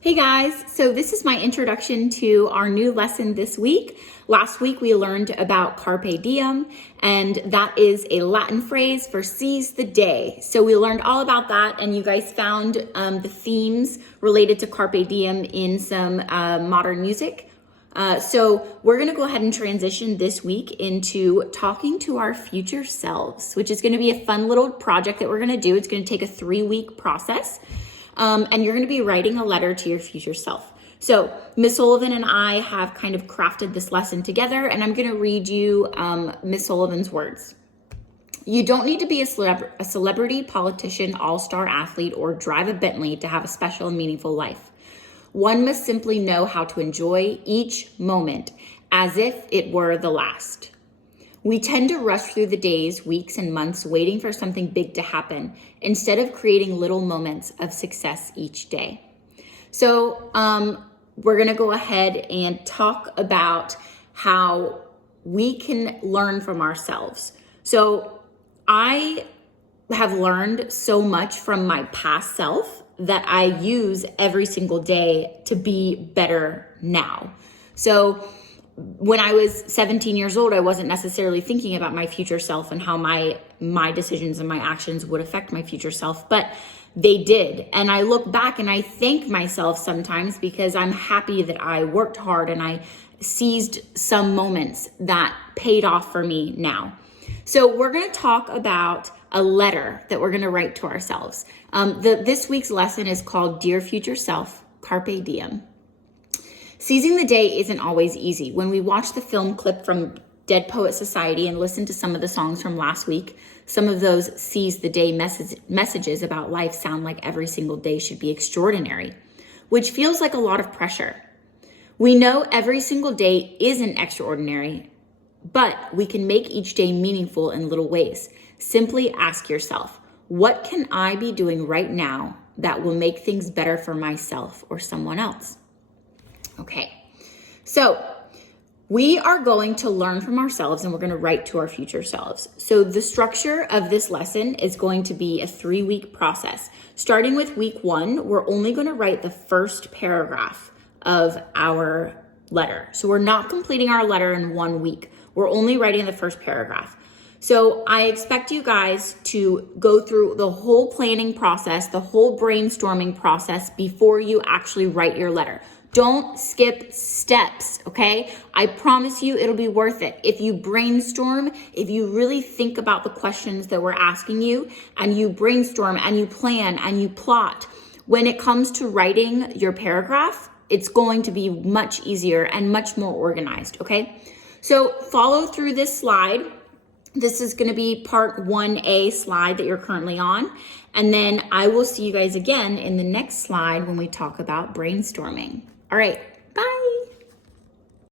Hey guys, so this is my introduction to our new lesson this week. Last week we learned about Carpe Diem, and that is a Latin phrase for seize the day. So we learned all about that, and you guys found the themes related to Carpe Diem in some modern music. So we're gonna go ahead and transition this week into talking to our future selves, which is gonna be a fun little project that we're gonna do. It's gonna take a 3-week process. And you're going to be writing a letter to your future self. So Miss Sullivan and I have kind of crafted this lesson together, and I'm going to read you Miss Sullivan's words. You don't need to be a celebrity, politician, all-star athlete, or drive a Bentley to have a special and meaningful life. One must simply know how to enjoy each moment as if it were the last. We tend to rush through the days, weeks, and months waiting for something big to happen instead of creating little moments of success each day. So we're going to go ahead and talk about how we can learn from ourselves. So I have learned so much from my past self that I use every single day to be better now. So when I was 17 years old, I wasn't necessarily thinking about my future self and how my decisions and my actions would affect my future self, but they did. And I look back and I thank myself sometimes because I'm happy that I worked hard and I seized some moments that paid off for me now. So we're going to talk about a letter that we're going to write to ourselves. This week's lesson is called Dear Future Self, Carpe Diem. Seizing the day isn't always easy. When we watch the film clip from Dead Poet Society and listen to some of the songs from last week, some of those seize the day messages about life sound like every single day should be extraordinary, which feels like a lot of pressure. We know every single day isn't extraordinary, but we can make each day meaningful in little ways. Simply ask yourself, what can I be doing right now that will make things better for myself or someone else? Okay, so we are going to learn from ourselves and we're going to write to our future selves. So the structure of this lesson is going to be a 3-week process. Starting with week 1, we're only going to write the first paragraph of our letter. So we're not completing our letter in 1 week. We're only writing the first paragraph. So I expect you guys to go through the whole planning process, the whole brainstorming process before you actually write your letter. Don't skip steps, okay? I promise you it'll be worth it. If you brainstorm, if you really think about the questions that we're asking you, and you brainstorm and you plan and you plot, when it comes to writing your paragraph, it's going to be much easier and much more organized, okay? So follow through this slide. This is going to be part 1A slide that you're currently on. And then I will see you guys again in the next slide when we talk about brainstorming. All right, bye.